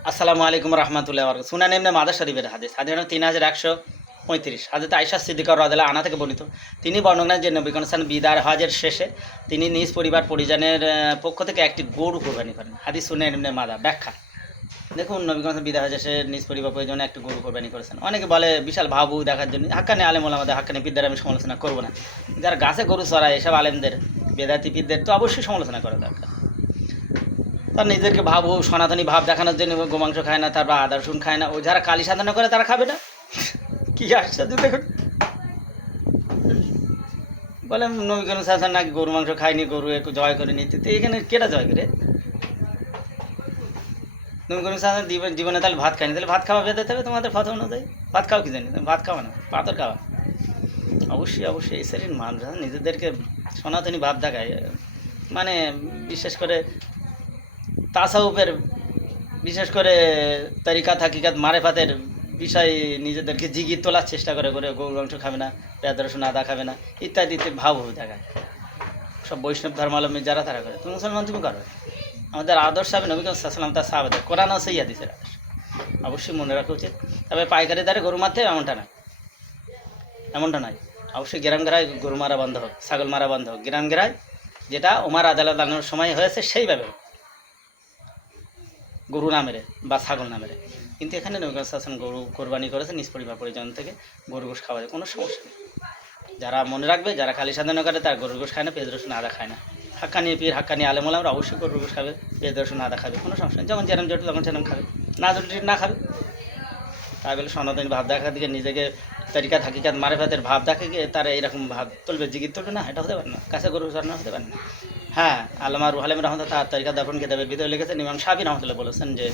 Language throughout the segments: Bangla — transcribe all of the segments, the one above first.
আসসালামু আলাইকুম রহমতুল্লাহ বরকাত সুনান এমনি মাদার শরীফের হাদিস। হাদিস তিন হাজার একশো পঁয়ত্রিশ। হাজরত আয়সা সিদ্দিকর রাদিল্লাহ আনা থেকে বর্ণিত। তিনি বর্ণনা যে নবী কনসান বিদার হজের শেষে তিনি নিজ পরিবার পরিজনের পক্ষ থেকে একটি গরু কোরবানি করেন। হাদিস সুনান এমনি মাদা ব্যাখ্যা। দেখুন, নবী কনসান বিদার হজের শেষে নিজ পরিবার পরিজনে একটি গরু কোরবানি করেছেন। অনেকে বলে বিশাল ভাবু দেখার জন্য, হাক্কানি আলেম আমাদের হাক্কানি বিদ্যার আমি সমালোচনা করব না। যারা গাছে গরু চড়ায়, এসব আলেমদের, বেদাতি তো অবশ্যই সমালোচনা করা দরকার। তার নিজেদেরকে ভাব, ও সনাতনী ভাব দেখানোর জন্য গোমাংস খায় না, তারপর আদা, রসুন খায় না, ও যারা কালী সাধনা করে তারা খাবে না? কি তুই দেখুন। বলে নবী কোনো শাসন নাকি গরু, মাংস খায়নি, গরু একটু জয় করে নিতে? তো এখানে কেটা জয় করে? নবী কোনো শাসন জীবনে তাহলে ভাত খায়নি, তাহলে ভাত খাওয়া বেঁধে হবে তোমাদের কথা অনুযায়ী? ভাত খাও কি জানি ভাত খাওয়া না, পাথর খাওয়া অবশ্যই অবশ্যই, এই শরীর মানুষ নিজেদেরকে সনাতনী ভাব দেখায় মানে বিশেষ করে তাসাউফের বিশেষ করে তরিকা থাকিকাত মারেফাতের বিষয়ে নিজেদেরকে জিগিয়ে তোলার চেষ্টা করে করে গরু মাংস খাবে না, পেঁয়াজ, রসুন, আদা খাবে না, ইত্যাদি ভাব ভাব দেখায় সব বৈষ্ণব ধর্মাবলম্বী যারা, তারা করে। তুমি মুসলমান তুমি করবে আমাদের আদর্শ হবে নবী সাল্লাম তার সাহাবাদের। কোরআন আছে ইয়াদিসের আদর্শ। অবশ্যই মনে রাখা উচিত। তবে পাইকারি দ্বারে গরু মারতে এমনটা না। এমনটা নয়। অবশ্যই গ্রাম গ্রায় গরু মারা বন্ধ হোক, ছাগল মারা বন্ধ হোক। গ্রাম গ্রায় যেটা ওমার আদালত আনানোর সময় হয়েছে, সেইভাবে হোক। গরু না মেরে বা ছাগল না মেরে কিন্তু এখানে নবীগঞ্জ শাসন গরু কোরবানি করেছে নিজ পরিবার পরিজন থেকে গরু গোশ খাওয়া যায়। কোনো সমস্যা নেই। যারা মনে রাখবে, যারা খালি সাধনা করে, তারা গরু গোশ খায় না পেঁয়াজ রসুন আদা খায় না। হাক্কানি পীর হাক্কানি আলেমুল আমরা অবশ্যই গরু গোশ খাবে পেঁয়াজ রসুন আদা খাবে, কোনো সমস্যা নেই। যেমন যেরম জটিল তখন সেরকম খাবে। না জটিল না খাবে। তাই বলে সনাতনী ভাব দেখা দিকে নিজেকে তরিকা থাকিকাত মারেফাতের ভাব দেখে গিয়ে তারা এরকম ভাব তুলবে জিগির তুলবে না, এটা হতে পারে না, কাছে গরু চড়ানো হতে পারে না। হ্যাঁ আল্লামা রুহালিম রহমত তার তরিকা দর্পণ কিতাবের ভিতরে লিখেছেন, ইমাম সাবির রহমতুল্লাহ বলেছেন যে,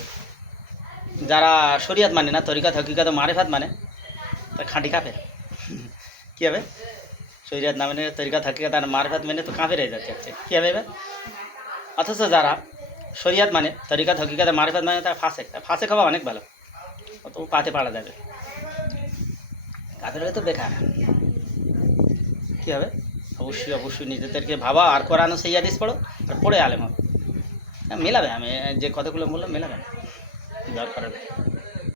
যারা শরিয়াত মানে না, তরিকাত, হকিকাত মারেফাত মানে তা খাঁটি কাপের কী হবে? শরিয়াত না মানে তরিকাত, হকিকাত আর মারেফাত মেনে তো কাঁপে রয়ে যাচ্ছে হচ্ছে কী হবে এবার? অথচ যারা শরিয়াত মানে তরিকাত, হকিকাত মারেফাত মানে তারা ফাঁসে ফাঁসে খাওয়া অনেক ভালো, অত পাতে পারা যাবে। হলে তো বেকার? কী হবে? অবশ্যই অবশ্যই নিজেদেরকে ভাবা আর করানো সেই আদিস পড়ো আর পড়ে আলেম হবে হ্যাঁ, মেলাবে আমি যে কথাগুলো বললাম মেলাবে। না দরকার হবে।